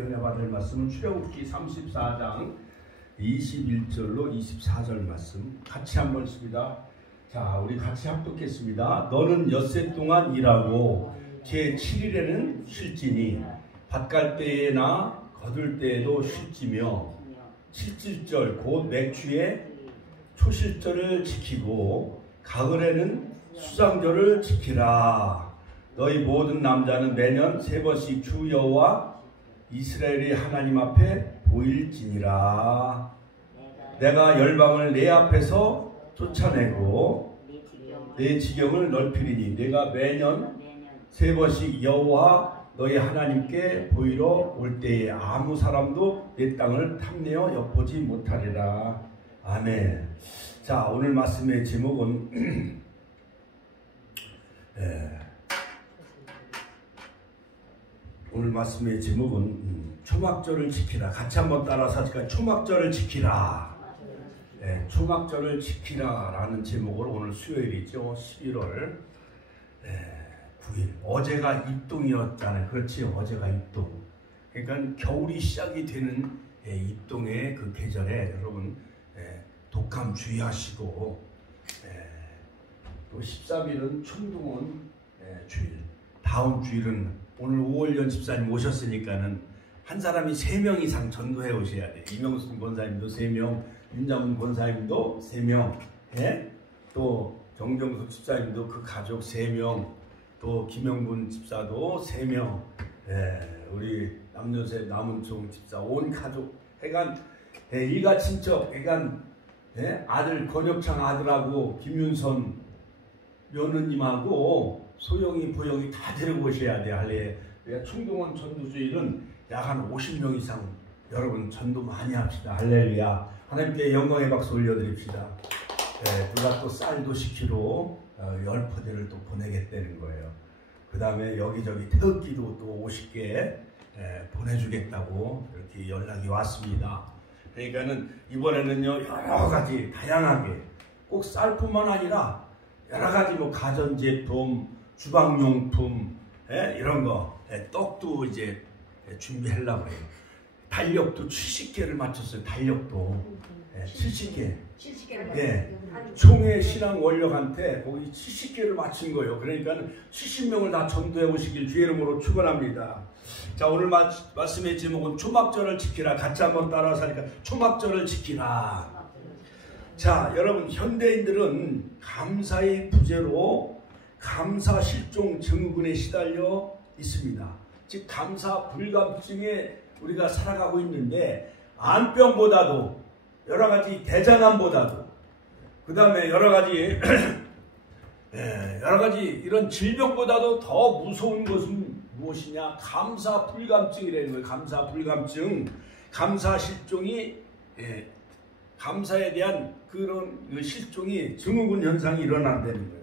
함께 은혜 받을 말씀은 출애굽기 34장 21절로 24절 말씀 같이 한번 읽습니다. 자, 우리 같이 합독했습니다. 너는 엿새 동안 일하고 제 7일에는 쉴지니 밭갈 때에나 거둘 때에도 쉴지며 칠칠절 곧 맥주의 초실절을 지키고 가을에는 수장절을 지키라. 너희 모든 남자는 매년 3번씩 주 여호와 이스라엘의 하나님 앞에 보일지니라. 내가 열방을 내 앞에서 쫓아내고 내 지경을 넓히리니 내가 매년 3번씩 여호와 너희 하나님께 보이러 올 때에 아무 사람도 내 땅을 탐내어 엿보지 못하리라. 아멘. 자, 오늘 말씀의 제목은 오늘 말씀의 제목은 초막절을 지키라. 같이 한번 따라서 하실까요? 초막절을 지키라. 초막절을 지키라 라는 제목으로 오늘 수요일이죠. 11월 9일. 어제가 입동이었잖아요. 그렇지, 어제가 입동. 그러니까 겨울이 시작이 되는 입동의 그 계절에 여러분 독감 주의하시고, 또 13일은 천둥원 주일. 다음 주일은 오늘 오월련 집사님 오셨으니까는 한 사람이 3명 이상 전도해 오셔야 돼. 이명순 권사님도 3명, 윤장훈 권사님도 3명, 또 정정숙 집사님도 그 가족 3명, 또 김영분 집사도 3명, 우리 남녀세 남은총 집사 온 가족, 해간 일가 친척, 해간 아들 권혁창 아들하고 김윤선 며느님하고 소영이 보영이 다 데리고 오셔야 돼. 할렐루야. 충동원 전도주일은 약 한 50명 이상 여러분 전도 많이 합시다. 할렐루야. 하나님께 영광의 박수 올려드립시다. 누가 또 쌀도 10kg 10포대를 또 보내겠다는 거예요. 그 다음에 여기저기 태극기도 또 50개 보내주겠다고 이렇게 연락이 왔습니다. 그러니까는 이번에는요 여러 가지 다양하게 꼭 쌀뿐만 아니라 여러 가지 뭐 가전제품, 주방용품, 이런 거, 떡도 이제 준비하려고 해요. 달력도 70개를 맞췄어요. 달력도 70개. 총회 신앙 원력한테 거기 70개를 맞춘 거예요. 그러니까 70명을 다 전도해 오시길 주의 이름으로 축원합니다. 자, 오늘 말씀의 제목은 초막절을 지키라. 같이 한번 따라서 하니까 초막절을 지키라. 자, 여러분 현대인들은 감사의 부재로 감사 실종 증후군에 시달려 있습니다. 즉 감사 불감증에 우리가 살아가고 있는데 안병보다도 여러 가지 대장암보다도 그 다음에 여러 가지 이런 질병보다도 더 무서운 것은 무엇이냐? 감사 불감증이라는 거예요. 감사 불감증, 감사 실종이 감사에 대한 그런 실종이 증후군 현상이 일어난다는 거예요.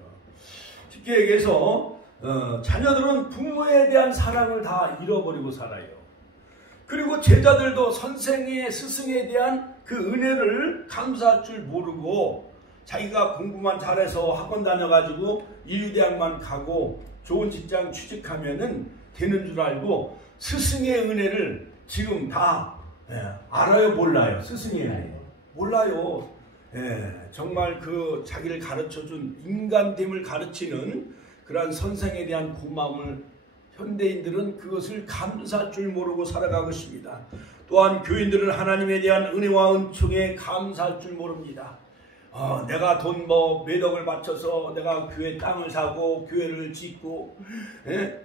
쉽게 얘기해서 자녀들은 부모에 대한 사랑을 다 잃어버리고 살아요. 그리고 제자들도 선생의 스승에 대한 그 은혜를 감사할 줄 모르고 자기가 공부만 잘해서 학원 다녀가지고 인류대학만 가고 좋은 직장 취직하면은 되는 줄 알고 스승의 은혜를 지금 다 알아요, 몰라요? 스승의 은혜 몰라요. 정말 그 자기를 가르쳐준 인간됨을 가르치는 그러한 선생에 대한 고마움을 현대인들은 그것을 감사할 줄 모르고 살아가고 있습니다. 또한 교인들은 하나님에 대한 은혜와 은총에 감사할 줄 모릅니다. 내가 돈 몇 억을 바쳐서 내가 교회 땅을 사고 교회를 짓고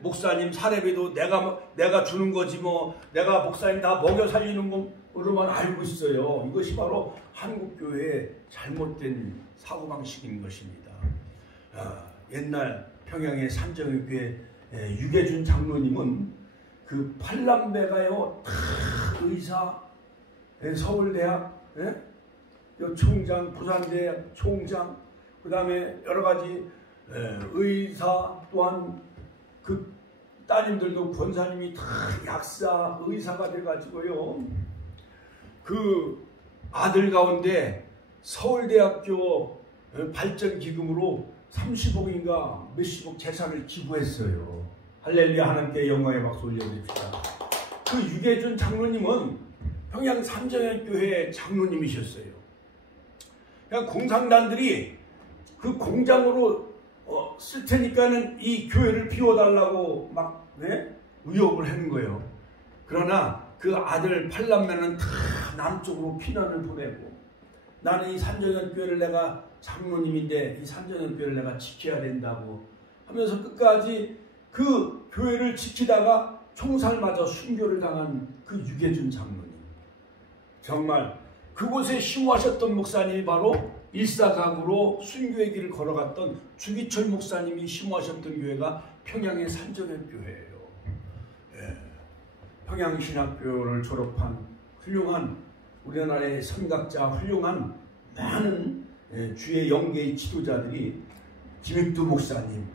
목사님 사례비도 내가 주는 거지 뭐 내가 목사님 다 먹여 살리는 것으로만 알고 있어요. 이것이 바로 한국교회의 잘못된 사고방식인 것입니다. 옛날 평양의 산정교회 유계준 장로님은 그 팔남배가요 의사, 서울대학 총장, 부산대학 총장, 그 다음에 여러 가지 의사, 또한 그 따님들도 권사님이 다 약사, 의사가 돼가지고요. 그 아들 가운데 서울대학교 발전기금으로 30억인가 몇십억 재산을 기부했어요. 할렐루야. 하나님께 영광의 박수 올려드립시다. 그 유계준 장로님은 평양 삼정연교회 장로님이셨어요. 그러니까 공산당들이 그 공장으로 쓸 테니까는 이 교회를 비워달라고 막 의혹을 하는 거예요. 그러나 그 아들 팔남매는 다 남쪽으로 피난을 보내고, 나는 이 삼정연교회를 내가 장로님인데 이 삼정연교회를 내가 지켜야 된다고 하면서 끝까지 그 교회를 지키다가 총살 맞아 순교를 당한 그 유계준 장로님. 정말 그곳에 심호하셨던 목사님이 바로 일사각으로 순교의 길을 걸어갔던 주기철 목사님이 심호하셨던 교회가 평양의 삼정연교회예요. 평양신학교를 졸업한 훌륭한 우리나라의 선각자, 훌륭한 많은 주의 영계의 지도자들이 김익두 목사님,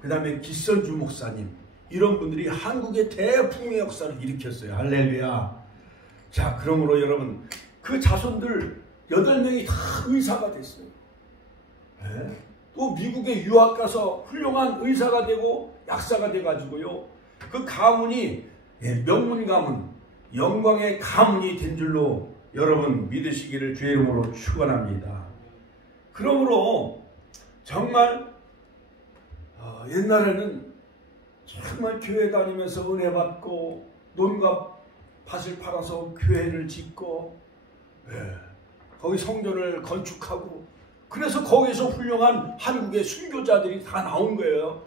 그 다음에 기선주 목사님, 이런 분들이 한국의 대풍의 역사를 일으켰어요. 할렐루야. 자, 그러므로 여러분, 그 자손들 8명이 다 의사가 됐어요. 또 미국에 유학 가서 훌륭한 의사가 되고 약사가 돼가지고요, 그 가문이 명문 가문, 영광의 가문이 된 줄로 여러분 믿으시기를 주의 이름으로 축원합니다. 그러므로 정말 옛날에는 정말 교회 다니면서 은혜 받고 논과 밭을 팔아서 교회를 짓고 거기 성전을 건축하고, 그래서 거기서 훌륭한 한국의 순교자들이 다 나온 거예요.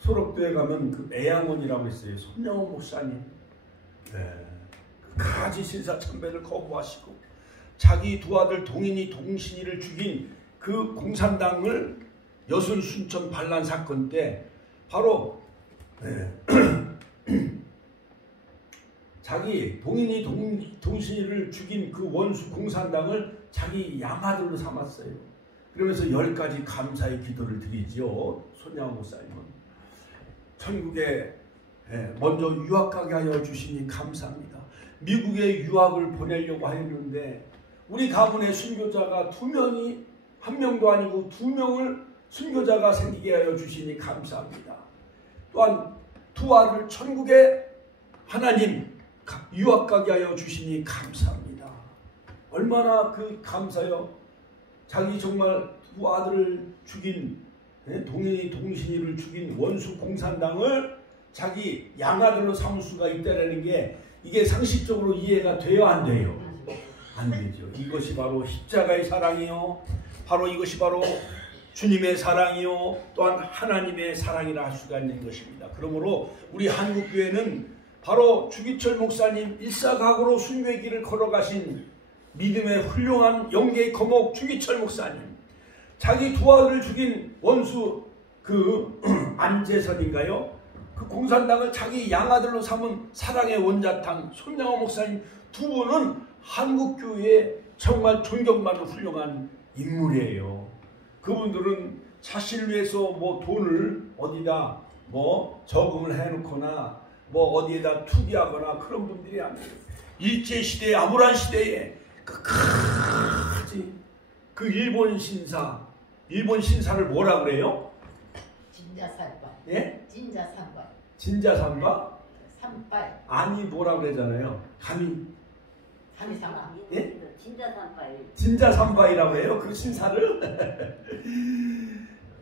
소록도에 가면 그 매양원이라고 있어요. 손영호 목사님. 가지 신사 참배를 거부하시고 자기 두 아들 동인이 동신이를 죽인 그 공산당을 여순 순천 반란 사건 때 바로 자기 동인이 동신이를 죽인 그 원수 공산당을 자기 양아들로 삼았어요. 그러면서 10가지 감사의 기도를 드리지요. 손양호 목사님은 천국에 먼저 유학 가게 하여 주시니 감사합니다. 미국에 유학을 보내려고 하였는데 우리 가문의 순교자가 2명이, 1명도 아니고 2명을 순교자가 생기게 하여 주시니 감사합니다. 또한 두 아들 천국에 하나님 유학 가게 하여 주시니 감사합니다. 얼마나 그 감사요. 자기 정말 두 아들을 죽인, 동인이 동신이를 죽인 원수 공산당을 자기 양아들로 삼을 수가 있다는 게, 이게 상식적으로 이해가 돼요, 안 돼요? 안 되죠. 이것이 바로 십자가의 사랑이요, 바로 이것이 바로 주님의 사랑이요, 또한 하나님의 사랑이라 할 수가 있는 것입니다. 그러므로 우리 한국교회는 바로 주기철 목사님 일사각오로 순교의 길을 걸어가신 믿음의 훌륭한 영계의 거목 주기철 목사님, 자기 두 아들을 죽인 원수 그 안재선인가요? 그 공산당을 자기 양아들로 삼은 사랑의 원자탄 손양호 목사님 두 분은 한국교회에 정말 존경받는 훌륭한 인물이에요. 그분들은 자신을 위해서 뭐 돈을 어디다 뭐 저금을 해놓거나 뭐 어디에다 투기하거나 그런 분들이 아니에요. 일제시대에, 아무란 시대에 끝까지 그 일본 신사를 뭐라 그래요? 진자산발. 예? 진자산발. 진자산바? 산발. 아니 뭐라 그러잖아요. 가미사마. 예? 진자산발. 진자산바이라고 해요. 그 신사를.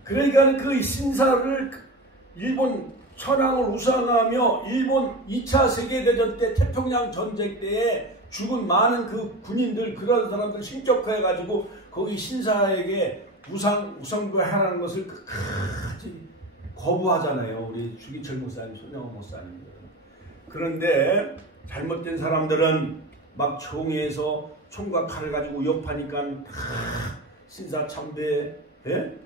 그러니까 그 신사를 일본 천황을 우상하며 일본 2차 세계대전 때 태평양 전쟁 때에 죽은 많은 그 군인들, 그런 사람들 신격화해가지고 거기 신사에게 우상도 하라는 것을 끝까지 거부하잖아요. 우리 주기철 목사님, 손영호 목사님들은. 그런데 잘못된 사람들은 막 총회에서 총과 칼을 가지고 위협하니까 신사 참배,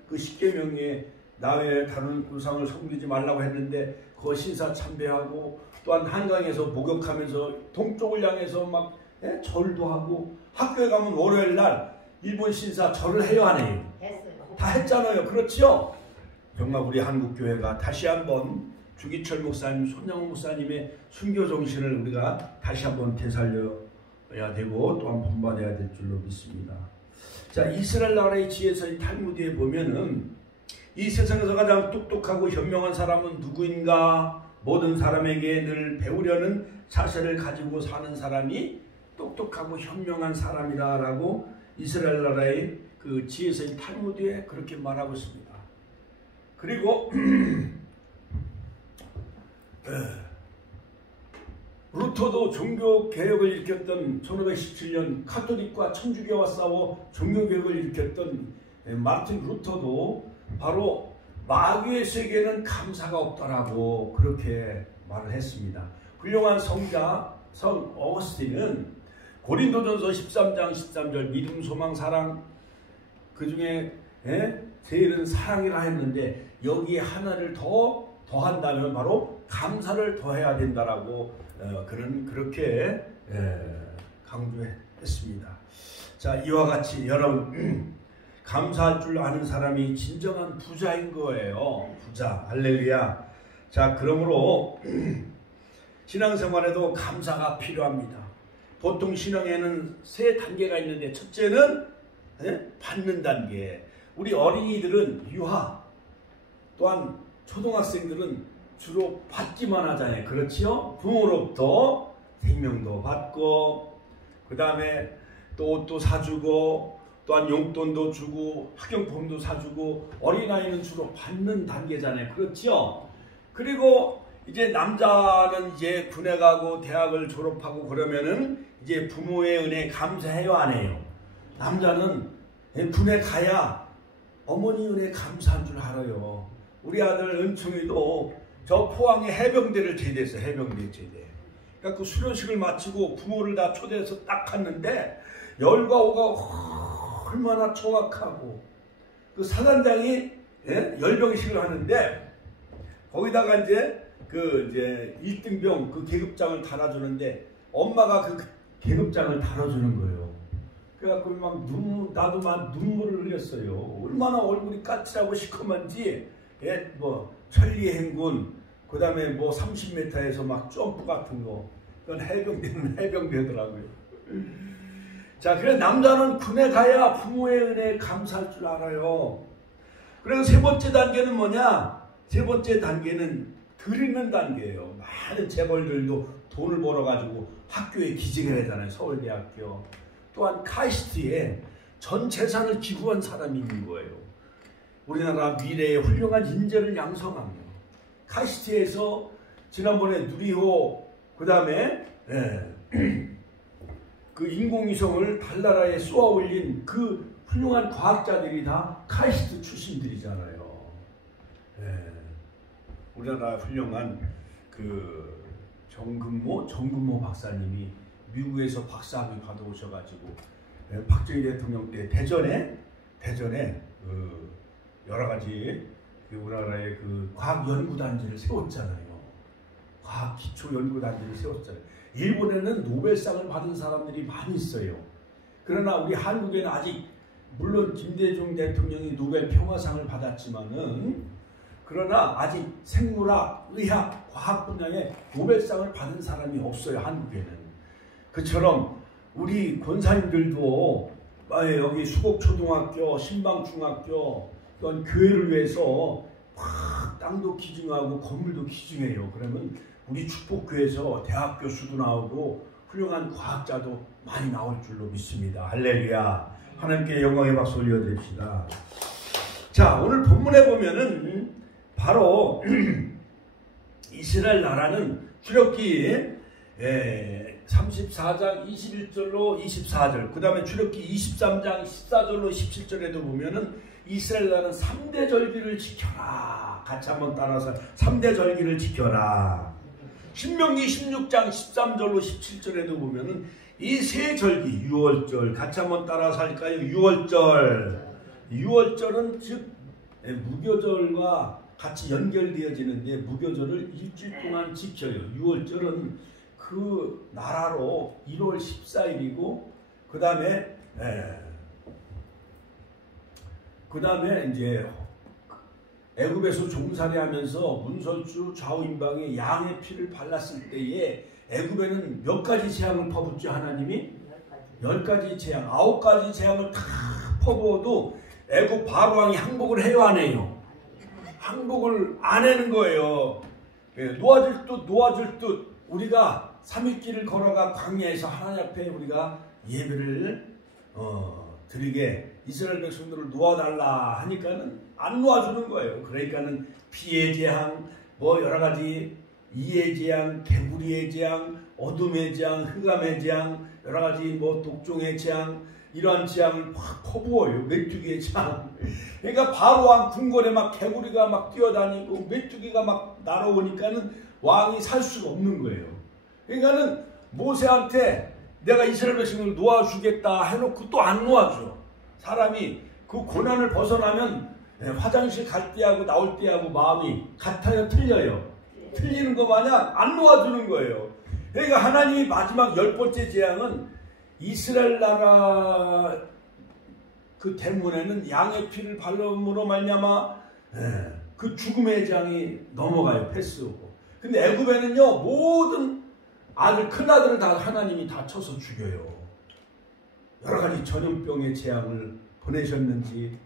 그 십계명에 나의 다른 우상을 섬기지 말라고 했는데 그 신사 참배하고, 또한 한강에서 목욕하면서 동쪽을 향해서 막 절도 하고, 학교에 가면 월요일 날 일본 신사 절을 해요, 안 해요? 했어요. 다 했잖아요. 그렇죠? 정말 우리 한국교회가 다시 한번 주기철 목사님, 손영호 목사님의 순교 정신을 우리가 다시 한번 되살려야 되고 또한 본받아야 될 줄로 믿습니다. 자, 이스라엘 나라의 지혜서의 탈무드에 보면은 이 세상에서 가장 똑똑하고 현명한 사람은 누구인가 모든 사람에게 늘 배우려는 자세를 가지고 사는 사람이 똑똑하고 현명한 사람이다라고 이스라엘 나라의 그 지혜서인 탈무드에 그렇게 말하고 있습니다. 그리고 루터도 종교개혁을 일으켰던 1517년 카톨릭과 천주교와 싸워 종교개혁을 일으켰던 마틴 루터도 바로 마귀의 세계에는 감사가 없다라고 그렇게 말을 했습니다. 훌륭한 성자 성 어거스틴은 고린도전서 13장 13절 믿음, 소망, 사랑 그 중에 제일은 사랑이라 했는데 여기에 하나를 더한다면 바로 감사를 더해야 된다라고 그는 그렇게 강조했습니다. 자, 이와 같이 여러분 감사할 줄 아는 사람이 진정한 부자인 거예요. 부자. 할렐루야. 자, 그러므로 신앙생활에도 감사가 필요합니다. 보통 신앙에는 세 단계가 있는데 첫째는 받는 단계. 우리 어린이들은 유아, 또한 초등학생들은 주로 받기만 하잖아요. 그렇지요? 부모로부터 생명도 받고 그 다음에 또 옷도 사주고 또한 용돈도 주고 학용품도 사주고 어린아이는 주로 받는 단계잖아요. 그렇지요? 그리고 이제 남자는 이제 군에 가고 대학을 졸업하고 그러면은 이제 부모의 은혜 감사해요, 안 해요? 남자는 군에 가야 어머니 은혜 감사한 줄 알아요. 우리 아들 은총이도 저 포항에 해병대를 제대했어요. 해병대 제대. 그러니까 그 수료식을 마치고 부모를 다 초대해서 딱 갔는데 열과 오가 얼마나 정확하고 그 사단장이 열병식을 하는데 거기다가 이제 그 이제 1등병 그 계급장을 달아주는데 엄마가 그 계급장을 달아주는 거예요. 그래갖고 막 나도 막 눈물을 흘렸어요. 얼마나 얼굴이 까칠하고 시커먼지 뭐 천리 행군 그 다음에 뭐 30m에서 막 점프 같은 거 그건 해병대는 해병대더라고요. 자, 그래서 남자는 군에 가야 부모의 은혜에 감사할 줄 알아요. 그래서 세 번째 단계는 뭐냐? 세 번째 단계는 드리는 단계예요. 많은 재벌들도 돈을 벌어가지고 학교에 기증을 하잖아요. 서울대학교. 또한 카이스트에 전 재산을 기부한 사람이 있는 거예요. 우리나라 미래의 훌륭한 인재를 양성합니다. 카이스트에서 지난번에 누리호 그 다음에 그 인공위성을 달나라에 쏘아 올린 그 훌륭한 과학자들이 다 카이스트 출신들이잖아요. 우리나라 훌륭한 그 정근모 박사님이 미국에서 박사학위 받아오셔가지고 박정희 대통령 때 대전에 그 여러 가지 우리나라의 그 과학연구단지를 세웠잖아요. 과학기초연구단지를 세웠잖아요. 일본에는 노벨상을 받은 사람들이 많이 있어요. 그러나 우리 한국에는 아직 물론 김대중 대통령이 노벨 평화상을 받았지만은 그러나 아직 생물학, 의학, 과학 분야에 노벨상을 받은 사람이 없어요. 한국에는. 그처럼 우리 권사님들도 여기 수곡초등학교, 신방중학교 또한 교회를 위해서 막 땅도 기증하고 건물도 기증해요. 그러면 우리 축복교회에서 대학 교수도 나오고 훌륭한 과학자도 많이 나올 줄로 믿습니다. 할렐루야. 하나님께 영광의 박수 올려드립시다. 자, 오늘 본문에 보면은 바로 이스라엘 나라는 출애굽기 34장 21절로 24절 그 다음에 출애굽기 23장 14절로 17절에도 보면은 이스라엘 나라는 3대 절기를 지켜라. 같이 한번 따라서 3대 절기를 지켜라. 신명기 16장 13절로 17절에도 보면은 이 세 절기 유월절 같이 한번 따라서 할까요? 유월절은 즉 무교절과 같이 연결되어지는데 무교절을 일주일 동안 지켜요. 유월절은 그 나라로 1월 14일이고 그 다음에 이제 애굽에서 종살이하면서 문설주 좌우임방에 양의 피를 발랐을 때에 애굽에는 몇 가지 재앙을 퍼붓죠. 하나님이 10가지 재앙, 9가지 재앙을 다 퍼부어도 애굽 바로왕이 항복을 해요, 안 해요? 항복을 안 하는 거예요. 놓아줄 듯 우리가 3일길을 걸어가 광야에서 하나님 앞에 우리가 예배를 드리게 이스라엘 백성들을 놓아달라 하니까는 안 놓아주는 거예요. 그러니까는 피의 재앙, 뭐 여러 가지 이의 재앙, 개구리의 재앙, 어둠의 재앙, 흑암의 재앙, 여러 가지 뭐 독종의 재앙, 이러한 재앙을 확 퍼부어요. 메뚜기의 재앙. 그러니까 바로 왕 궁궐에 막 개구리가 막 뛰어다니고 메뚜기가 막 날아오니까는 왕이 살 수가 없는 거예요. 그러니까는 모세한테 내가 이스라엘 백성을 놓아주겠다 해놓고 또 안 놓아줘. 사람이 그 고난을 벗어나면 화장실 갈 때하고 나올 때하고 마음이 같아요, 틀려요? 틀리는 거 마냥 안 놓아주는 거예요. 그러니까 하나님이 마지막 10번째 재앙은 이스라엘 나라 그 대문에는 양의 피를 발람으로 말미암아 그 죽음의 재앙이 넘어가요. 패스오고. 근데 애굽에는요 모든 아들 큰아들을 다 하나님이 다 쳐서 죽여요. 여러 가지 전염병의 재앙을 보내셨는지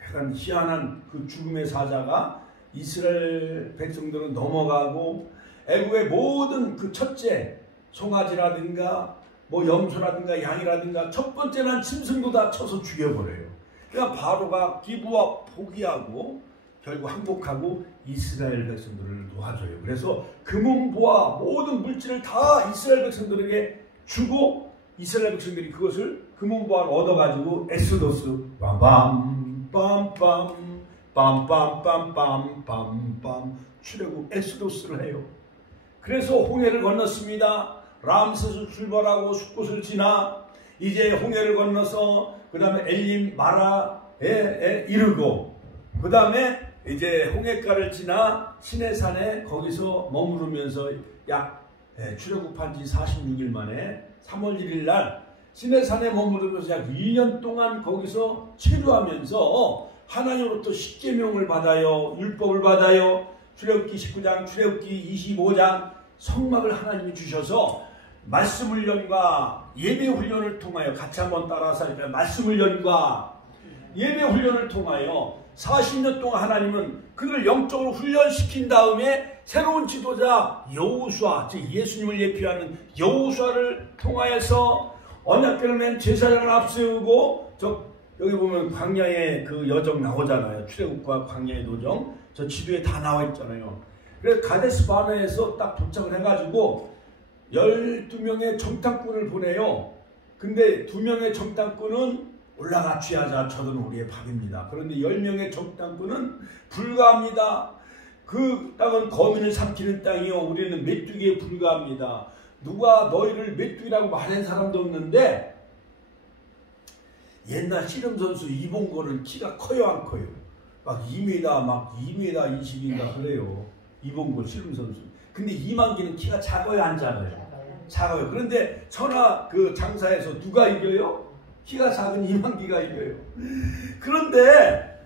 약간 희한한 그 죽음의 사자가 이스라엘 백성들은 넘어가고 애굽의 모든 그 첫째 송아지라든가 뭐 염소라든가 양이라든가 첫 번째 난 짐승도 다 쳐서 죽여버려요. 그러니까 바로가 기부와 포기하고 결국 항복하고 이스라엘 백성들을 놓아줘요. 그래서 금은보화 모든 물질을 다 이스라엘 백성들에게 주고 이스라엘 백성들이 그것을 금은보화를 얻어가지고 엑소더스 빰빰빰빰 빰빰빰빰빰빰 출애굽 엑소더스를 해요. 그래서 홍해를 건넜습니다. 람셋을 출발하고 숫곳을 지나 이제 홍해를 건너서 그 다음에 엘림 마라에 이르고 그 다음에 이제 홍해가를 지나 시내산에 거기서 머무르면서 약 출애굽한 지 46일 만에 3월 1일 날 시내산에 머무르면서 약 1년 동안 거기서 체류하면서 하나님으로부터 십계명을 받아요. 율법을 받아요. 출애굽기 19장, 출애굽기 25장 성막을 하나님이 주셔서 말씀 훈련과 예배 훈련을 통하여 같이 한번 따라서 할까요? 말씀 훈련과 예배 훈련을 통하여 40년 동안 하나님은 그들을 영적으로 훈련시킨 다음에 새로운 지도자 여호수아, 즉 예수님을 예표하는 여호수아를 통하여서 언약궤를 맨 제사장을 앞세우고 여기 보면 광야의 그 여정 나오잖아요. 출애굽과 광야의 도정 저 지도에 다 나와 있잖아요. 그래서 가데스 바네에서 딱 도착을 해가지고 12명의 정탐꾼을 보내요. 근데 2명의 정탐꾼은 올라가 취하자 저들은 우리의 밥입니다. 그런데 10명의 정탐꾼은 불가합니다. 그 땅은 거민을 삼키는 땅이요 우리는 메뚜기에 불과합니다. 누가 너희를 메뚜기라고 말한 사람도 없는데 옛날 씨름 선수 이봉걸은 키가 커요 안 커요? 막 2m 막 2m 20인가 그래요. 이봉걸 씨름 선수. 근데 이만기는 키가 작아요 안 작아요? 작아요. 그런데 천하 그 장사에서 누가 이겨요? 키가 작은 이만기가 이겨요. 그런데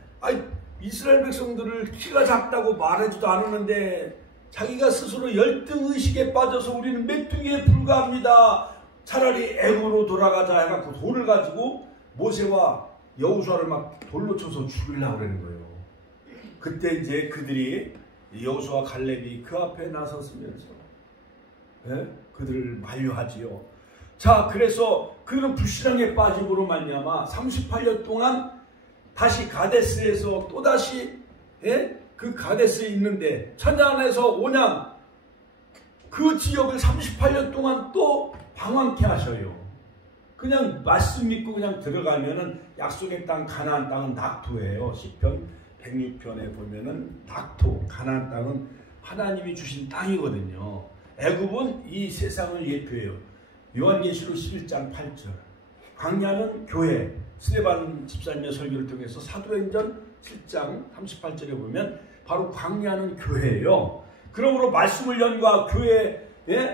이스라엘 백성들을 키가 작다고 말하지도 않았는데 자기가 스스로 열등의식에 빠져서 우리는 메뚜기에 불과합니다. 차라리 애굽으로 돌아가자 해갖고 돌을 가지고 모세와 여호수아를 막 돌로 쳐서 죽이려고 그러는 거예요. 그때 이제 그들이 여호수아 갈렙이 그 앞에 나섰으면서 그들을 만류하지요. 자, 그래서 그들은 불신앙에 빠짐으로 말미암아 38년 동안 다시 가데스에서 또다시 그 가데스에 있는데 천장에서 온양 그 지역을 38년 동안 또 방황케 하셔요. 그냥 말씀 믿고 그냥 들어가면은 약속의 땅 가나안 땅은 낙토예요. 시편 106편에 보면은 낙토 가나안 땅은 하나님이 주신 땅이거든요. 애굽은 이 세상을 예표해요. 요한계시록 11장 8절. 광야는 교회. 스데반 집사님의 설교를 통해서 사도행전 7장 38절에 보면 바로 광야는 교회예요. 그러므로 말씀 훈련과 교회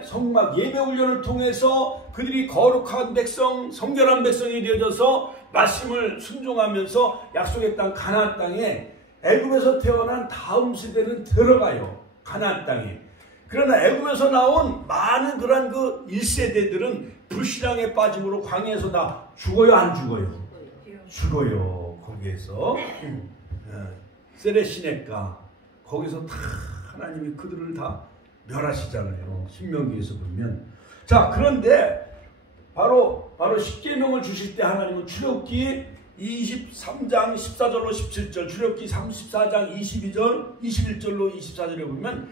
성막 예배 훈련을 통해서 그들이 거룩한 백성, 성결한 백성이 되어져서 말씀을 순종하면서 약속의 땅 가나안 땅에 애굽에서 태어난 다음 세대는 들어가요. 가나안 땅에. 그러나 애굽에서 나온 많은 그런 그 1세대들은 불신앙에 빠짐으로 광야에서 다 죽어요 안 죽어요? 죽어요. 거기에서 세레시네가 거기서 다 하나님이 그들을 다 멸하시잖아요. 신명기에서 보면. 자, 그런데 바로 십계명을 주실 때 하나님은 출애굽기 23장 14절로 17절, 출애굽기 34장 22절, 21절로 24절에 보면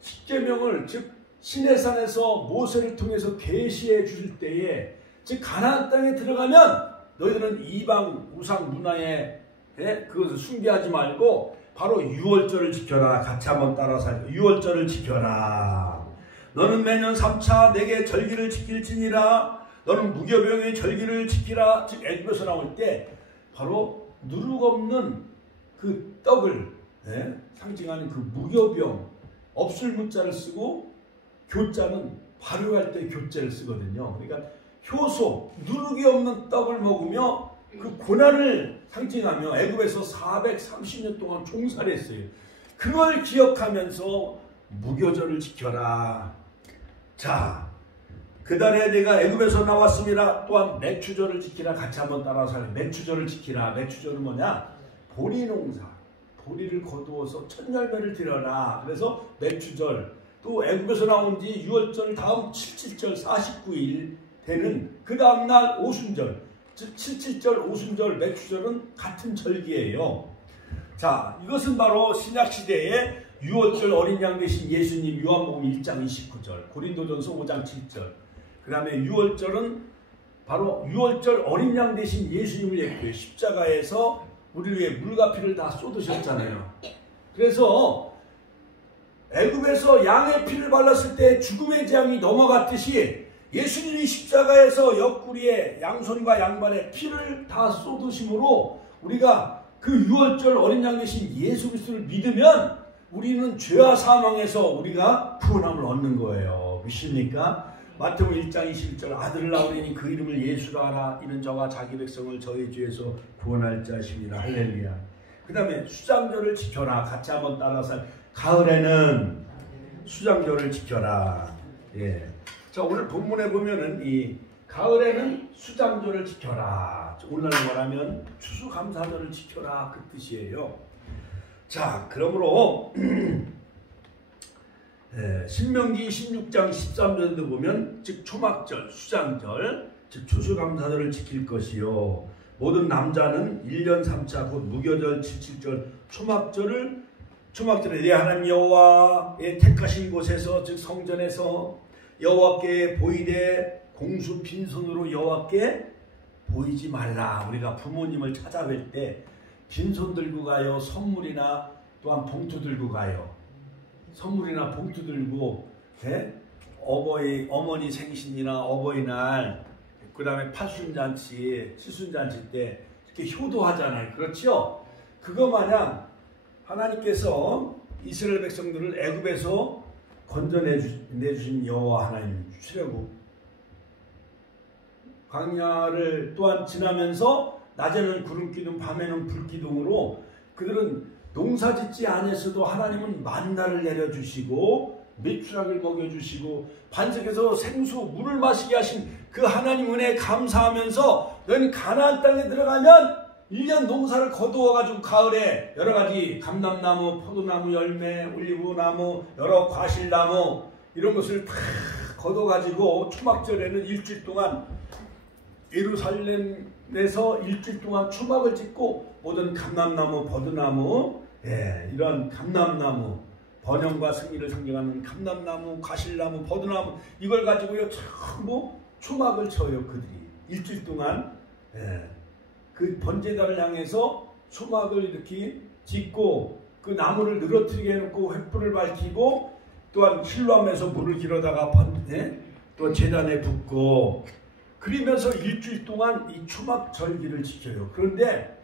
십계명을 즉 시내산에서 모세를 통해서 계시해 주실 때에 즉 가나안 땅에 들어가면 너희들은 이방 우상 문화에 그것을 숭배하지 말고 바로 유월절을 지켜라. 같이 한번 따라서 유월절을 지켜라. 너는 매년 3차 내게 절기를 지킬지니라. 너는 무교병의 절기를 지키라. 즉 애굽에서 나올 때 바로 누룩 없는 그 떡을 상징하는 그 무교병 없을 문자를 쓰고 교자는 발효할 때 교자를 쓰거든요. 그러니까 효소 누룩이 없는 떡을 먹으며 그 고난을 상징하며 애굽에서 430년 동안 종살이 했어요. 그걸 기억하면서 무교절을 지켜라. 자, 그달에 내가 애굽에서 나왔습니다. 또한 매추절을 지키라. 같이 한번 따라서 하면 매추절을 지키라. 매추절은 뭐냐? 보리농사, 보리를 거두어서 첫 열매를 드려라. 그래서 매추절. 또 애굽에서 나온 지 유월절 다음 77절 49일 되는 그 다음날 오순절, 즉 77절 오순절 매추절은 같은 절기예요. 자, 이것은 바로 신약시대에 유월절 어린 양 되신 예수님 요한복음 1장 29절, 고린도전서 5장 7절. 그 다음에 유월절은 바로 유월절 어린 양 되신 예수님을 얘기해요. 십자가에서 우리 위해 물과 피를 다 쏟으셨잖아요. 그래서 애굽에서 양의 피를 발랐을 때 죽음의 재앙이 넘어갔듯이 예수님이 십자가에서 옆구리에 양손과 양발에 피를 다 쏟으심으로 우리가 그 유월절 어린 양 되신 예수 그리스도를 믿으면 우리는 죄와 사망에서 우리가 구원함을 얻는 거예요. 믿습니까? 마태복음 1장 21절 아들을 낳으리니 그 이름을 예수라 하라. 이는 저가 자기 백성을 저희 죄에서 구원할 자십니다. 할렐루야. 그 다음에 수장절을 지켜라. 같이 한번 따라서 가을에는 수장절을 지켜라. 예. 자, 오늘 본문에 보면은 이 가을에는 수장절을 지켜라. 오늘날 말하면 추수감사절을 지켜라. 그 뜻이에요. 자, 그러므로 신명기 16장 13절도 보면 즉 초막절, 수장절, 즉 추수감사절을 지킬 것이요. 모든 남자는 1년 3차 곧 무교절 77절 초막절에 내 하나님 여호와의 택하신 곳에서 즉 성전에서 여호와께 보이되 공수 빈손으로 여호와께 보이지 말라. 우리가 부모님을 찾아뵐 때 빈손 들고 가요. 선물이나 또한 봉투 들고 가요. 선물이나 봉투 들고 어머니 생신이나 어버이날 그 다음에 팔순잔치, 칠순잔치 때 이렇게 효도하잖아요. 그렇죠? 그거 마냥 하나님께서 이스라엘 백성들을 애굽에서 건져내주신 여호와 하나님 출애굽 광야를 또한 지나면서 낮에는 구름기둥 밤에는 불기둥으로 그들은 농사짓지 않았어도 하나님은 만나를 내려주시고 메추락을 먹여주시고 반석에서 생수 물을 마시게 하신 그 하나님 은혜에 감사하면서 너희는 가나안 땅에 들어가면 1년 농사를 거두어가지고 가을에 여러가지 감람나무, 포도나무 열매, 올리브나무, 여러 과실나무 이런 것을 다 거둬가지고 초막절에는 일주일 동안 예루살렘에서 일주일 동안 초막을 짓고 모든 감람나무, 버드나무 이런 감람나무 번영과 승리를 상징하는 감람나무, 과실나무, 버드나무 이걸 가지고요 전부 초막을 쳐요. 그들이 일주일 동안 그 번제단을 향해서 초막을 이렇게 짓고 그 나무를 늘어뜨리게 해놓고 횃불을 밝히고 또한 실로암에서 물을 길어다가 또 제단에 붓고 그러면서 일주일 동안 이 초막 절기를 지켜요. 그런데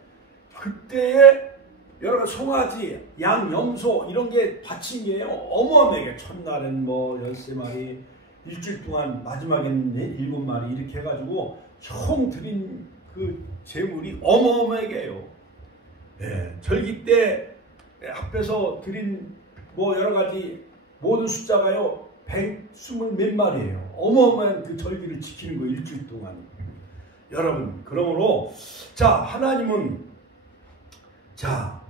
그때에 여러 송아지, 양, 염소 이런 게 바친 게 어마어마하게 첫날은 뭐 13마리 일주일 동안 마지막에는 7마리 이렇게 해가지고 총 드린 그 재물이 어마어마하게 해요. 절기 때 앞에서 드린 뭐 여러가지 모든 숫자가요 120 몇 마리예요. 어마어마한 그 절기를 지키는 거 일주일 동안. 여러분 그러므로 자 하나님은 자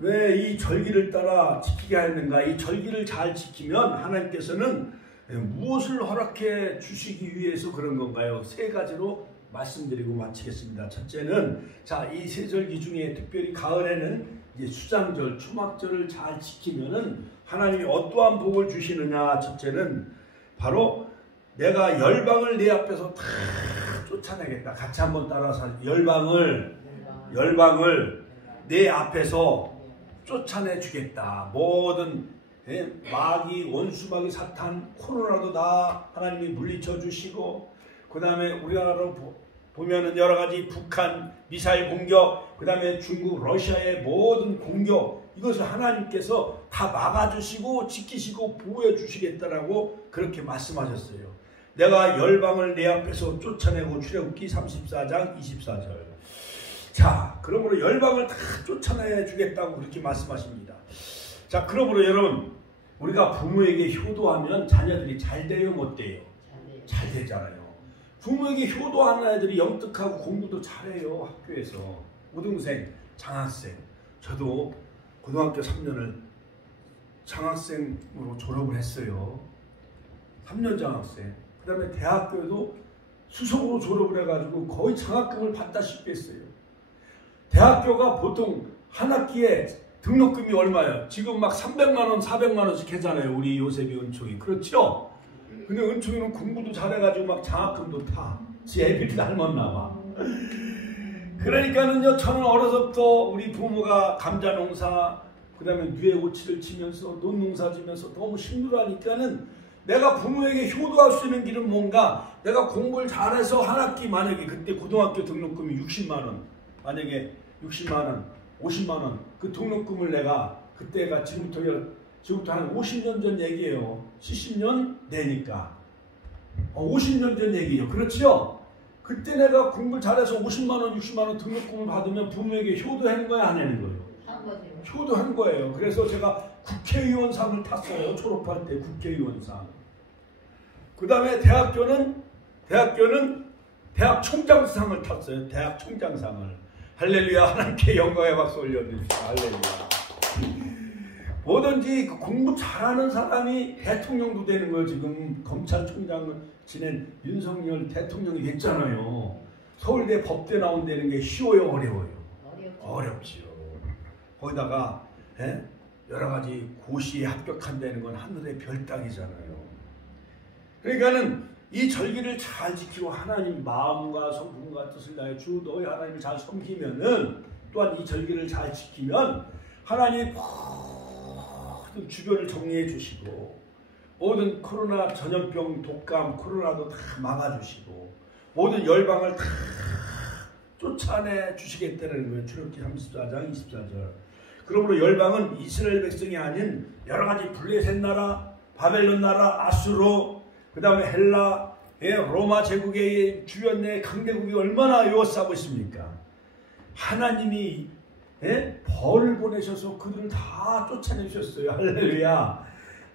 왜 이 절기를 따라 지키게 하였는가? 이 절기를 잘 지키면 하나님께서는 무엇을 허락해 주시기 위해서 그런 건가요? 세 가지로 말씀드리고 마치겠습니다. 첫째는 이 세 절기 중에 특별히 가을에는 이제 수장절, 초막절을 잘 지키면은 하나님이 어떠한 복을 주시느냐? 첫째는 바로 내가 열방을 내 앞에서 다 쫓아내겠다. 같이 한번 따라서 열방을 내 앞에서 쫓아내 주겠다. 모든 마귀, 원수마귀, 사탄, 코로나도 다 하나님이 물리쳐 주시고, 그 다음에 우리나라로 보면은 여러 가지 북한 미사일 공격, 그 다음에 중국, 러시아의 모든 공격, 이것을 하나님께서 다 막아주시고 지키시고 보호해 주시겠다라고 그렇게 말씀하셨어요. 내가 열방을 내 앞에서 쫓아내고, 출애굽기 34장 24절. 자, 그러므로 열방을 다 쫓아내 주겠다고 그렇게 말씀하십니다. 자, 그러므로 여러분, 우리가 부모에게 효도하면 자녀들이 잘 돼요, 못 돼요? 잘 되잖아요. 부모에게 효도하는 아이들이 영특하고 공부도 잘해요. 학교에서 고등생, 장학생. 저도 고등학교 3년을 장학생으로 졸업을 했어요. 3년 장학생. 그 다음에 대학교에도 수석으로 졸업을 해가지고 거의 장학금을 받다시피 했어요. 대학교가 보통 한 학기에 등록금이 얼마예요? 지금 막 300만원, 400만원씩 하잖아요. 우리 요셉이 은총이. 그렇죠? 근데 은총이는 공부도 잘해가지고 막 장학금도 타. 지 애비를 닮았나 봐. 그러니까는요, 저는 어려서부터 우리 부모가 감자 농사, 그 다음에 누에고치를 치면서 논농사 지면서 너무 힘들어하니까는 내가 부모에게 효도할 수 있는 길은 뭔가, 내가 공부를 잘해서 한 학기, 만약에 그때 고등학교 등록금이 60만원, 만약에 60만원, 50만원, 그 등록금을 내가 그때가 지금부터 한 50년 전 얘기예요. 70년 내니까 50년 전 얘기예요. 그렇지요? 그때 내가 공부를 잘해서 50만원, 60만원 등록금을 받으면 부모에게 효도하는 거야, 안 하는 거예요? 한 거죠. 효도한 거예요. 그래서 제가 국회의원상을 탔어요. 졸업할 때 국회의원상. 그 다음에 대학교는 대학 총장상을 탔어요. 대학 총장상을. 할렐루야. 하나님께 영광의 박수 올려드립시다. 할렐루야. 뭐든지 공부 잘하는 사람이 대통령도 되는 거예요. 지금 검찰총장을 지낸 윤석열 대통령이 됐잖아요. 서울대 법대 나온다는 게 쉬워요, 어려워요? 어렵지요. 거기다가 여러 가지 고시에 합격한다는 건 하늘의 별 따기잖아요. 그러니까는 이 절기를 잘 지키고 하나님 마음과 성품과 뜻을 다해 주 너희 하나님을 잘 섬기면은, 또한 이 절기를 잘 지키면 하나님이 모든 주변을 정리해 주시고, 모든 코로나 전염병, 독감, 코로나도 다 막아주시고, 모든 열방을 다 쫓아내 주시겠다는 거예요. 출애굽기 34장 24절. 그러므로 열방은 이스라엘 백성이 아닌 여러 가지 블레셋 나라, 바벨론 나라, 아수르, 그 다음에 헬라, 로마 제국의 주변의 강대국이 얼마나 에워싸고 있습니까? 하나님이 벌을 보내셔서 그들을 다 쫓아내셨어요. 할렐루야.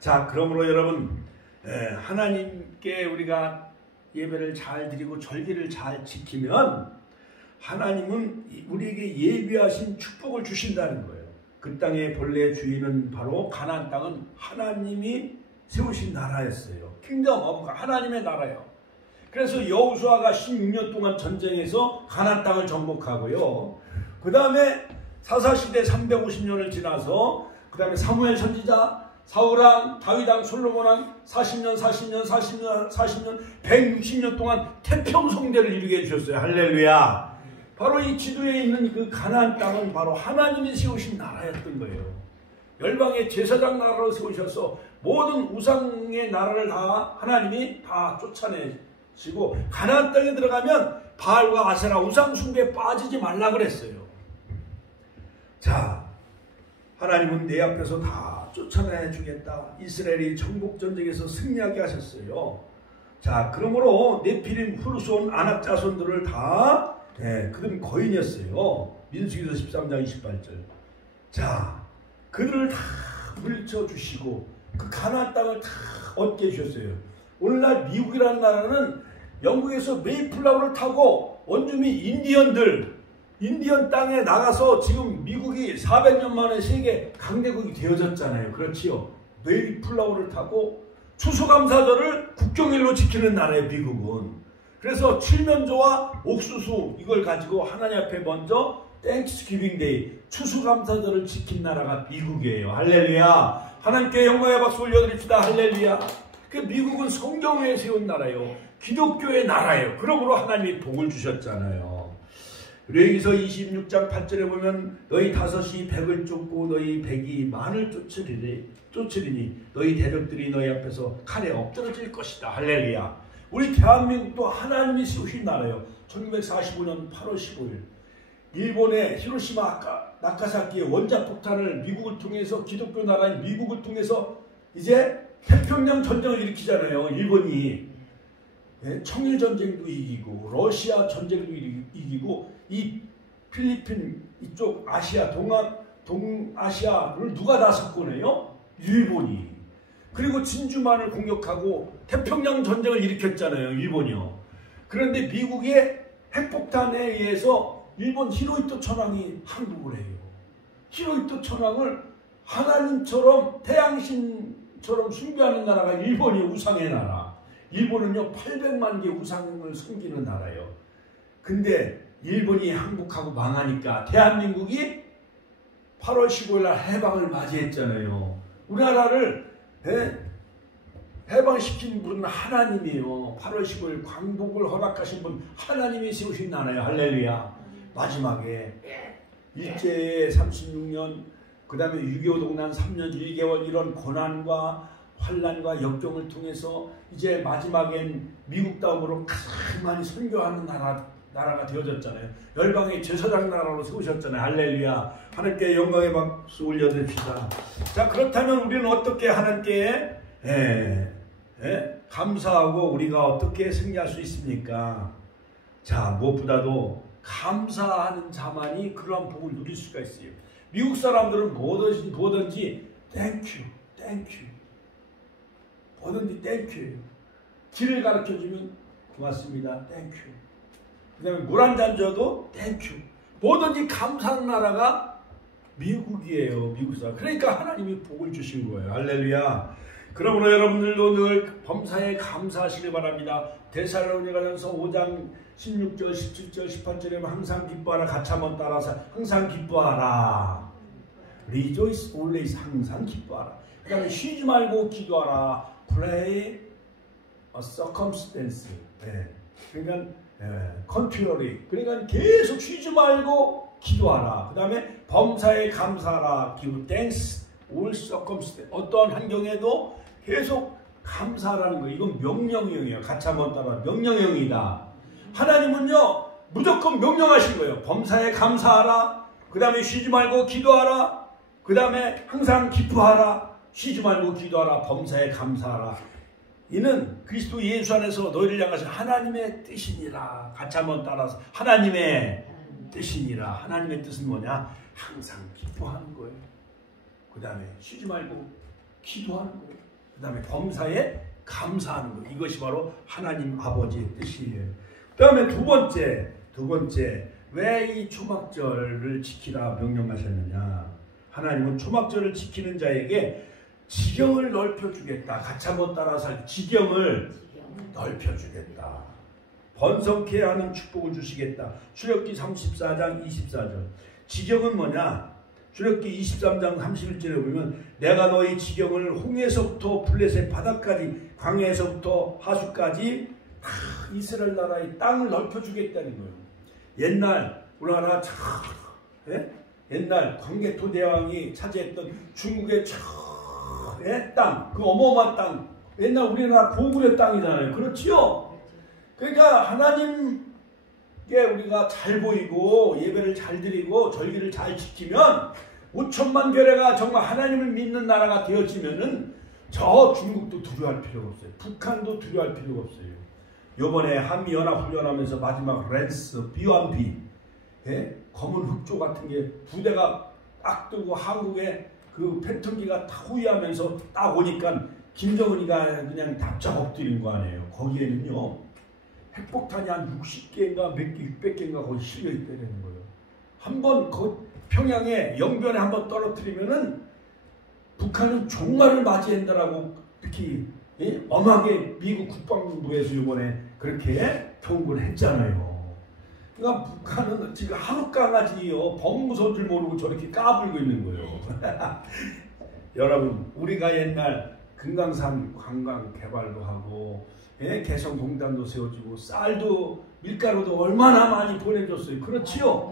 자, 그러므로 여러분, 하나님께 우리가 예배를 잘 드리고 절기를 잘 지키면 하나님은 우리에게 예비하신 축복을 주신다는 거예요. 그 땅의 본래 주인은 바로 가나안 땅은 하나님이 세우신 나라였어요. 킹덤 오브 하나님의 나라예요. 그래서 여호수아가 16년 동안 전쟁에서 가나안 땅을 정복하고요. 그 다음에 사사시대 350년을 지나서 그 다음에 사무엘 선지자, 사울왕, 다윗왕, 솔로몬왕 40년 160년 동안 태평성대를 이루게 해주셨어요. 할렐루야. 바로 이 지도에 있는 그 가나안 땅은 바로 하나님이 세우신 나라였던 거예요. 열방의 제사장 나라로 세우셔서 모든 우상의 나라를 다 하나님이 다 쫓아내시고, 가나안 땅에 들어가면 바알과 아세라 우상 숭배에 빠지지 말라 그랬어요. 자, 하나님은 내 앞에서 다 쫓아내 주겠다. 이스라엘이 정복전쟁에서 승리하게 하셨어요. 자, 그러므로 네피림, 후르손, 아낙 자손들을 다 그들은 거인이었어요. 민수기서 13장 28절. 자, 그들을 다 물리쳐 주시고 그 가나안 땅을 다 얻게 해주셨어요. 오늘날 미국이라는 나라는 영국에서 메이플라워를 타고 원주민 인디언들, 인디언 땅에 나가서 지금 미국이 400년 만에 세계 강대국이 되어졌잖아요. 그렇지요. 메이플라워를 타고 추수감사절을 국경일로 지키는 나라예요. 미국은. 그래서 칠면조와 옥수수 이걸 가지고 하나님 앞에 먼저 땡스기빙 데이 추수감사절을 지킨 나라가 미국이에요. 할렐루야. 하나님께 영광의 박수 올려드립시다. 할렐루야. 그 미국은 성경에 세운 나라예요. 기독교의 나라예요. 그러므로 하나님이 복을 주셨잖아요. 레위기서 26장 8절에 보면 너희 다섯이 백을 쫓고 너희 백이 만을 쫓으리니 너희 대적들이 너희 앞에서 칼에 엎드러질 것이다. 할렐루야. 우리 대한민국도 하나님이 세우신 나라예요. 1945년 8월 15일 일본의 히로시마 나카사키의 원자폭탄을 미국을 통해서 기독교 나라인 미국을 통해서 이제 태평양 전쟁을 일으키잖아요. 일본이 청일전쟁도 이기고 러시아 전쟁도 이기고 이 필리핀 이쪽 아시아 동아시아를 누가 다 석권해요? 일본이. 그리고 진주만을 공격하고 태평양 전쟁을 일으켰잖아요. 일본이요. 그런데 미국의 핵폭탄에 의해서 일본 히로히토 천황이 항복을 해요. 히로히토 천황을 하나님처럼 태양신처럼 숭배하는 나라가 일본이 우상의 나라. 일본은요 800만 개 우상을 섬기는 나라예요. 근데 일본이 항복하고 망하니까 대한민국이 8월 15일 날 해방을 맞이했잖아요. 우리나라를 해방시킨 분은 하나님이에요. 8월 15일 광복을 허락하신 분 하나님이 세우신 나라예요. 할렐루야. 마지막에 일제에 36년 그 다음에 6.25 동란 3년 1개월 이런 고난과 환란과 역경을 통해서 이제 마지막엔 미국 다음으로 가장 많이 선교하는 나라가 되어졌잖아요. 열방의 제사장 나라로 세우셨잖아요. 할렐루야. 하나님께 영광의 박수 올려드립시다. 자, 그렇다면 우리는 어떻게 하나님께 감사하고 우리가 어떻게 승리할 수 있습니까? 자, 무엇보다도 감사하는 자만이 그러한 복을 누릴 수가 있어요. 미국 사람들은 뭐든지 땡큐 뭐든지 땡큐예요. 길을 가르쳐주면 고맙습니다. 땡큐. 그 다음에 물 한 잔 줘도 땡큐. 뭐든지 감사하는 나라가 미국이에요. 미국 사람. 그러니까 하나님이 복을 주신 거예요. 할렐루야. 그러므로 여러분들도 늘 범사에 감사하시길 바랍니다. 데살로니가전서 5장 16절, 17절, 18절에 항상 기뻐하라. 같이 한번 따라서 항상 기뻐하라. Rejoice always. 항상 기뻐하라. 그 다음에 쉬지 말고 기도하라. Pray a circumstance. 그러니까 continually. 그러니까 계속 쉬지 말고 기도하라. 그 다음에 범사에 감사하라. Give thanks all circumstance. 어떠한 환경에도 계속 감사하라는 거예요. 이건 명령형이에요. 같이 한번 따라. 명령형이다. 하나님은요 무조건 명령하신 거예요. 범사에 감사하라. 그 다음에 쉬지 말고 기도하라. 그 다음에 항상 기뻐하라. 쉬지 말고 기도하라. 범사에 감사하라. 이는 그리스도 예수 안에서 너희를 향하신 하나님의 뜻이니라. 같이 한번 따라서 하나님의 뜻이니라. 하나님의 뜻은 뭐냐? 항상 기뻐하는 거예요. 그 다음에 쉬지 말고 기도하는 거예요. 그 다음에 범사에 감사하는 거예요. 이것이 바로 하나님 아버지의 뜻이에요. 그 다음에 두 번째 왜 이 초막절을 지키라 명령하셨느냐? 하나님은 초막절을 지키는 자에게 지경을 넓혀주겠다. 같이 한번 따라서 지경을 넓혀주겠다. 번성케 하는 축복을 주시겠다. 출애굽기 34장 24절. 지경은 뭐냐? 출애굽기 23장 31절에 보면 내가 너희 지경을 홍해에서부터 블레셋 바다까지 광야에서부터 하수까지 다 이스라엘 나라의 땅을 넓혀주겠다는 거예요. 옛날 우리나라 옛날 광개토 대왕이 차지했던 중국의 땅, 그 어마어마한 땅, 옛날 우리나라 고구려 땅이잖아요. 그렇지요? 그러니까 하나님께 우리가 잘 보이고 예배를 잘 드리고 절기를 잘 지키면 5천만 교회가 정말 하나님을 믿는 나라가 되어지면은 저 중국도 두려워할 필요가 없어요. 북한도 두려워할 필요가 없어요. 요번에 한미연합훈련하면서 마지막 랜스, B1B, 검은 흑조 같은 게 부대가 딱 뜨고 한국에 그 팬텀기가 다 호위하면서 딱 오니까 김정은이가 그냥 납작 엎드린 거 아니에요. 거기에는요 핵폭탄이 한 60개인가 몇 개, 600개인가 거기 실려있다는 거예요. 한번 그 평양에 영변에 한번 떨어뜨리면은 북한은 종말을 맞이한다라고 특히 엄하게 미국 국방부에서 이번에 그렇게 경고를 했잖아요. 그러니까 북한은 지금 한옥강아지요 범무서운 줄 모르고 저렇게 까불고 있는 거예요. 여러분 우리가 옛날 금강산 관광 개발도 하고 개성공단도 세워지고 쌀도 밀가루도 얼마나 많이 보내줬어요. 그렇지요?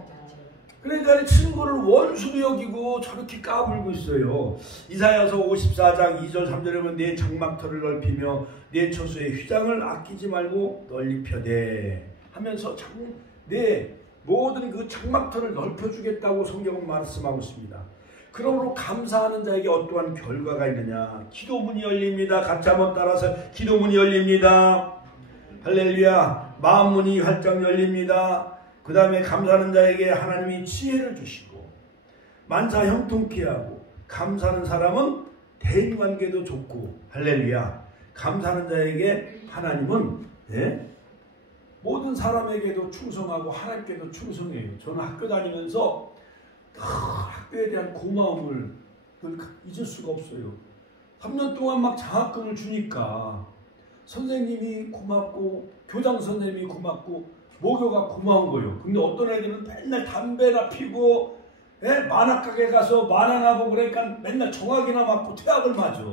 그러니까 친구를 원수로 여기고 저렇게 까불고 있어요. 이사야서 54장 2절 3절에 보면 내 장막터를 넓히며 내 처소의 휘장을 아끼지 말고 널리 펴대 하면서 내 모든 그 장막터를 넓혀주겠다고 성경은 말씀하고 있습니다. 그러므로 감사하는 자에게 어떠한 결과가 있느냐. 기도문이 열립니다. 같이 한번 따라서 기도문이 열립니다. 할렐루야. 마음문이 활짝 열립니다. 그 다음에 감사하는 자에게 하나님이 지혜를 주시고 만사 형통케 하고 감사하는 사람은 대인관계도 좋고 할렐루야. 감사하는 자에게 하나님은 모든 사람에게도 충성하고 하나님께도 충성해요. 저는 학교 다니면서 학교에 대한 고마움을 잊을 수가 없어요. 3년 동안 막 장학금을 주니까 선생님이 고맙고 교장 선생님이 고맙고 모교가 고마운 거예요. 근데 어떤 애들은 맨날 담배나 피고 만화가게 가서 만화나 보고 그러니까 맨날 정학이나 맞고 퇴학을 맞아.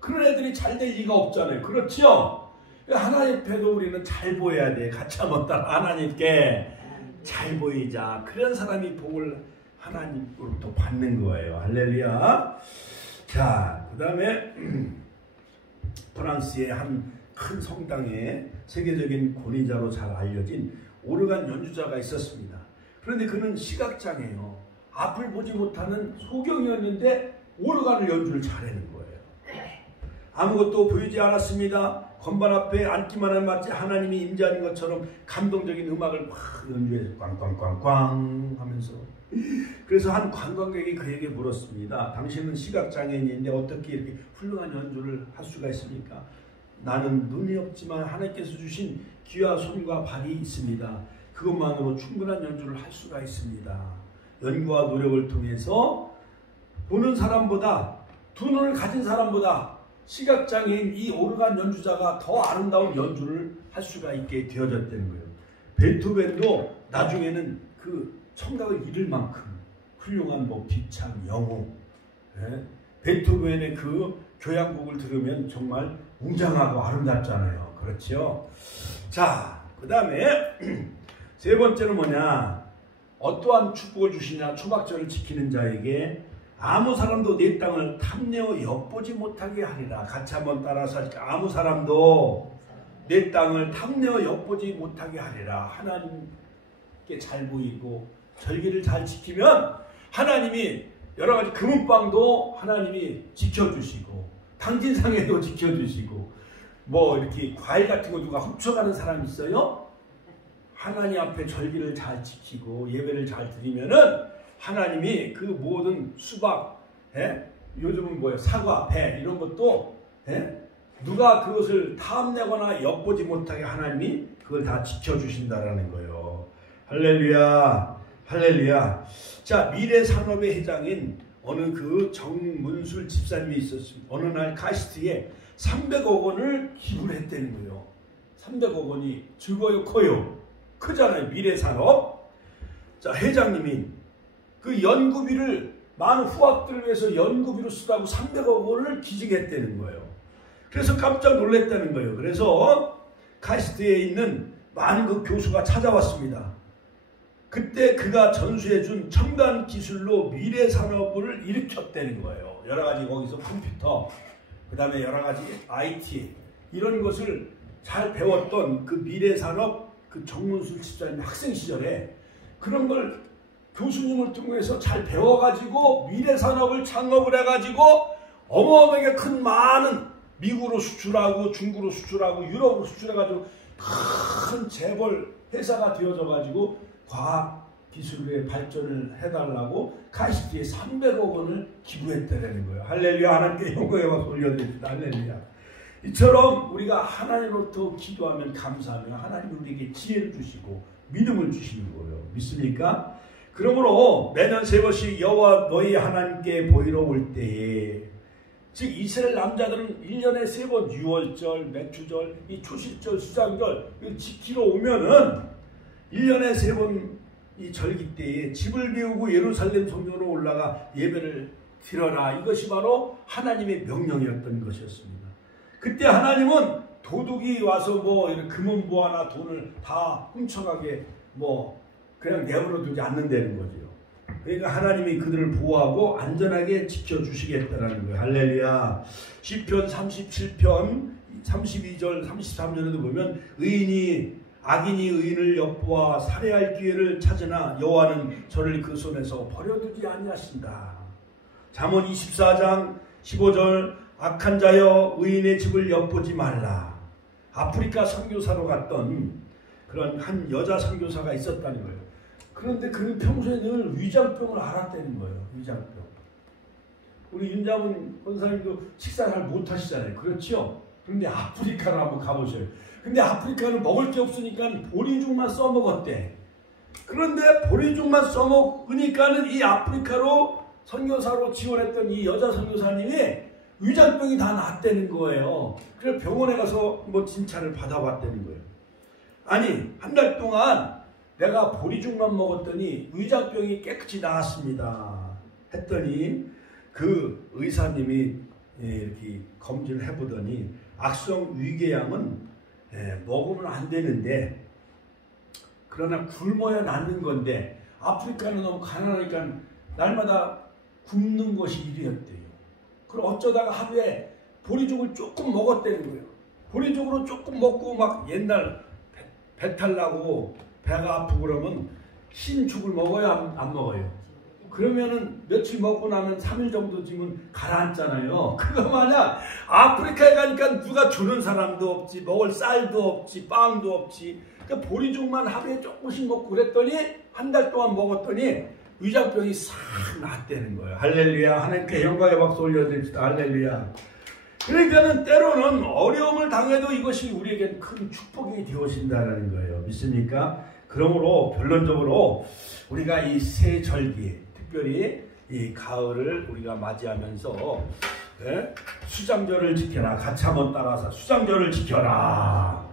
그런 애들이 잘 될 리가 없잖아요. 그렇지요? 하나님 앞에도 우리는 잘 보여야 돼. 같이 한번 따라 하나님께 잘 보이자. 그런 사람이 복을 하나님으로부터 받는 거예요. 할렐루야. 자, 그 다음에 프랑스의 한 큰 성당에 세계적인 권위자로 잘 알려진 오르간 연주자가 있었습니다. 그런데 그는 시각장애예요. 앞을 보지 못하는 소경이었는데 오르간을 연주를 잘하는 거예요. 아무것도 보이지 않았습니다. 건반 앞에 앉기만 하면 마치 하나님이 임재하는 것처럼 감동적인 음악을 막 연주해서 꽝꽝꽝꽝 하면서 그래서 한 관광객이 그에게 물었습니다. 당신은 시각장애인인데 어떻게 이렇게 훌륭한 연주를 할 수가 있습니까? 나는 눈이 없지만 하나님께서 주신 귀와 손과 발이 있습니다. 그것만으로 충분한 연주를 할 수가 있습니다. 연구와 노력을 통해서 보는 사람보다 두 눈을 가진 사람보다 시각장애인 이 오르간 연주자가 더 아름다운 연주를 할 수가 있게 되어졌다는 거예요. 베토벤도 나중에는 그 청각을 잃을 만큼 훌륭한 비참, 영웅 베토벤의 그 교향곡을 들으면 정말 웅장하고 아름답잖아요. 그렇죠? 자, 그 다음에 세 번째는 뭐냐? 어떠한 축복을 주시냐? 초막절을 지키는 자에게 아무 사람도 내 땅을 탐내어 엿보지 못하게 하리라. 같이 한번 따라서 하니까 아무 사람도 내 땅을 탐내어 엿보지 못하게 하리라. 하나님께 잘 보이고 절기를 잘 지키면 하나님이 여러 가지 금은방도 하나님이 지켜주시고 당진상에도 지켜주시고 이렇게 과일 같은 거 누가 훔쳐가는 사람 있어요? 하나님 앞에 절기를 잘 지키고 예배를 잘 드리면은 하나님이 그 모든 수박, 요즘은 사과, 배 이런 것도 누가 그것을 탐내거나 엿보지 못하게 하나님이 그걸 다 지켜주신다라는 거예요. 할렐루야, 할렐루야. 자, 미래산업의 회장인 어느 그 정문술 집사님이 있었습니다. 어느 날 카이스트에 300억 원을 기부를 했다는 거예요. 300억 원이 적어요, 커요? 크잖아요, 미래산업. 자, 회장님이 그 연구비를 많은 후학들을 위해서 연구비로 쓰라고 300억 원을 기증했다는 거예요. 그래서 깜짝 놀랐다는 거예요. 그래서 카이스트에 있는 많은 그 교수가 찾아왔습니다. 그때 그가 전수해준 첨단 기술로 미래 산업을 일으켰다는 거예요. 여러 가지 거기서 컴퓨터, 그 다음에 여러 가지 IT 이런 것을 잘 배웠던 그 미래 산업 그 정문술 집사님 학생 시절에 그런 걸 교수님을 통해서 잘 배워가지고 미래 산업을 창업을 해가지고 어마어마하게 큰 많은 미국으로 수출하고 중국으로 수출하고 유럽으로 수출해가지고 큰 재벌 회사가 되어져가지고 과학 기술의 발전을 해달라고 카이스트에 300억 원을 기부했다는 거예요. 할렐루야. 하나님께 영광의 박수 올려드립니다. 할렐루야. 이처럼 우리가 하나님으로부터 기도하면 감사하면 하나님이 우리에게 지혜를 주시고 믿음을 주시는 거예요. 믿습니까? 그러므로 매년 세 번씩 여호와 너희 하나님께 보이러 올 때에, 즉 이스라엘 남자들은 1년에 세 번 유월절, 맥주절, 이 초실절, 수장절 지키러 오면은 1년에 세 번 이 절기 때에 집을 비우고 예루살렘 성전으로 올라가 예배를 드려라. 이것이 바로 하나님의 명령이었던 것이었습니다. 그때 하나님은 도둑이 와서 뭐 금은 보화나 돈을 다 훔쳐가게 뭐 그냥 내버려 두지 않는다는 거죠. 그러니까 하나님이 그들을 보호하고 안전하게 지켜주시겠다는 거예요. 할렐루야. 시편 37편 32절 33절에도 보면 악인이 의인을 엿보아 살해할 기회를 찾으나 여호와는 저를 그 손에서 버려두지 아니하신다. 잠언 24장 15절 악한 자여 의인의 집을 엿보지 말라. 아프리카 선교사로 갔던 그런 한 여자 선교사가 있었다는 거예요. 그런데 그는 평소에 늘 위장병을 앓았다는 거예요. 위장병. 우리 윤자문 권사님도 식사 잘 못하시잖아요. 그렇죠? 그런데 아프리카를 한번 가보셔요. 근데 아프리카는 먹을 게 없으니까 보리죽만 써먹었대. 그런데 보리죽만 써먹으니까는 이 아프리카로 선교사로 지원했던 이 여자 선교사님이 위장병이 다 낫다는 거예요. 그래서 병원에 가서 뭐 진찰을 받아봤다는 거예요. 아니, 한 달 동안 내가 보리죽만 먹었더니 위장병이 깨끗이 나았습니다. 했더니 그 의사님이 이렇게 검진을 해보더니 악성 위궤양은 먹으면 안 되는데 그러나 굶어야 낫는 건데 아프리카는 너무 가난하니까 날마다 굶는 것이 일이었대요. 그럼 어쩌다가 하루에 보리죽을 조금 먹었다는 거예요. 보리죽으로 조금 먹고 막 옛날 배탈 나고 배가 아프고 그러면 흰 죽을 먹어요? 안 먹어요? 그러면은 며칠 먹고 나면 3일 정도 지면 가라앉잖아요. 그거 만약 아프리카에 가니까 누가 주는 사람도 없지, 먹을 쌀도 없지, 빵도 없지. 그러니까 보리죽만 하루에 조금씩 먹고 그랬더니 한 달 동안 먹었더니 위장병이 싹 낫다는 거예요. 할렐루야. 하나님께 영광의 박수 올려드립시다. 할렐루야. 그러니까는 때로는 어려움을 당해도 이것이 우리에게 큰 축복이 되어진다는 거예요. 믿습니까? 그러므로 결론적으로 우리가 이 새 절기, 특별히 이 가을을 우리가 맞이하면서 수장절을 지켜라. 같이 한번 따라서 수장절을 지켜라.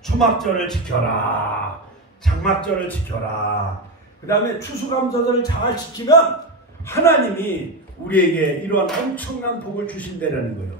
초막절을 지켜라. 장막절을 지켜라. 그 다음에 추수감사절을 잘 지키면 하나님이 우리에게 이러한 엄청난 복을 주신다는 거예요.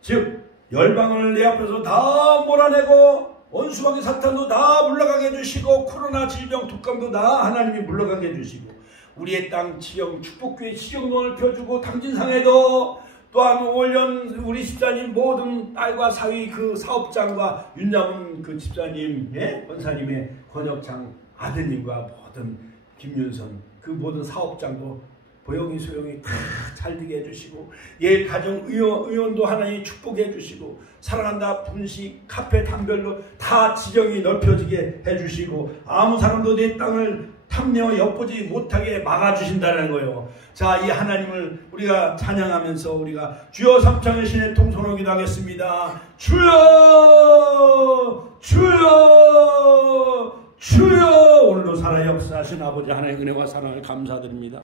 즉 열방을 내 앞에서 다 몰아내고 원수마귀 사탄도 다 물러가게 해주시고 코로나 질병 독감도 다 하나님이 물러가게 해주시고 우리의 땅 지경 축복교회 지경도 넓혀주고 당진상에도 또한 올연 우리 집사님 모든 딸과 사위 그 사업장과 윤자문 그 집사님 권사님의 권혁창 아드님과 모든 김윤선 그 모든 사업장도 보영이 소영이 다 잘되게 해주시고 예 가정 의원도 하나님 축복해 주시고 사랑한다 분식 카페 단별로 다 지경이 넓혀지게 해주시고 아무 사람도 내 땅을 탐내어 엿보지 못하게 막아주신다는 거예요. 자, 이 하나님을 우리가 찬양하면서 우리가 주여 삼창의 신의 통성으로 기도하겠습니다. 주여 주여 주여 오늘도 살아 역사하신 아버지 하나님의 은혜와 사랑을 감사드립니다.